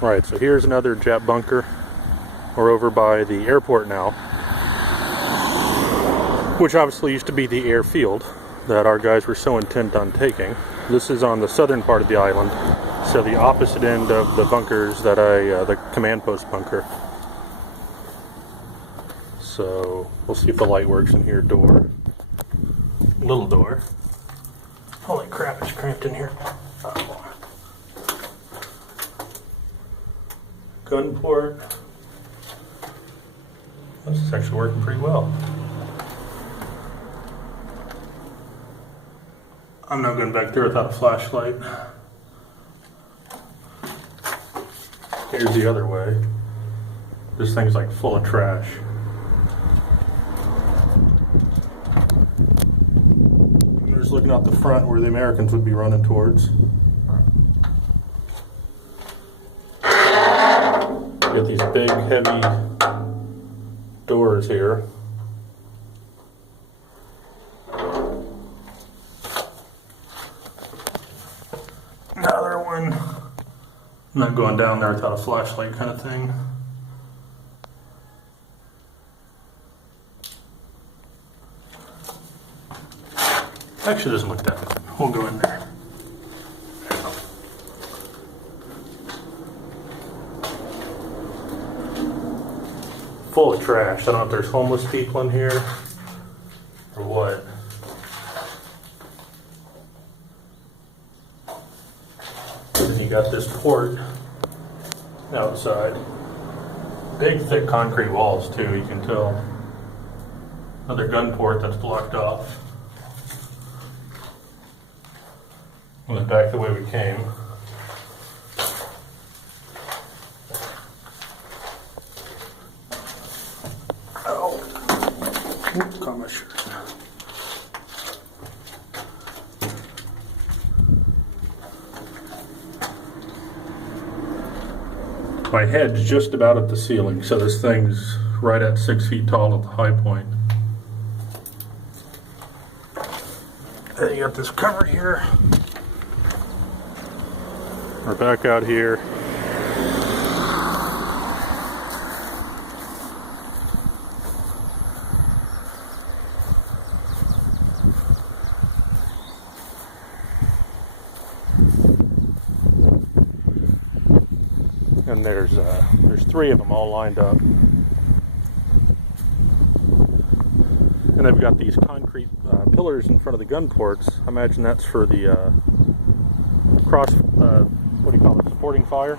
Right, so here's another jet bunker. We're over by the airport now, which obviously used to be the airfield that our guys were so intent on taking. This is on the southern part of the island, so the opposite end of the bunkers that the command post bunker. So we'll see if the light works in here. Door, little door. Holy crap, it's cramped in here. Gun port. This is actually working pretty well. I'm not going back there without a flashlight. Here's the other way. This thing's like full of trash. And there's looking out the front where the Americans would be running towards. Got these big, heavy doors here. Another one. I'm not going down there without a flashlight kind of thing. Actually, doesn't look that bad. We'll go in there. Full of trash. I don't know if there's homeless people in here or what. And you got this port outside. Big, thick concrete walls too, you can tell. Another gun port that's blocked off. Went back the way we came. Caught my shirt. My head's just about at the ceiling, so this thing's right at 6 feet tall at the high point. Then you got this cover here. We're back out here. And there's 3 of them all lined up. And they've got these concrete pillars in front of the gun ports. I imagine that's for the what do you call it, supporting fire.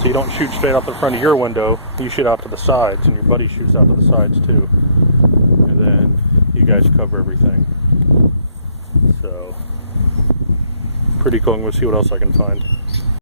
So you don't shoot straight out the front of your window, you shoot out to the sides, and your buddy shoots out to the sides too. And then you guys cover everything. So, pretty cool. I'm going to see what else I can find.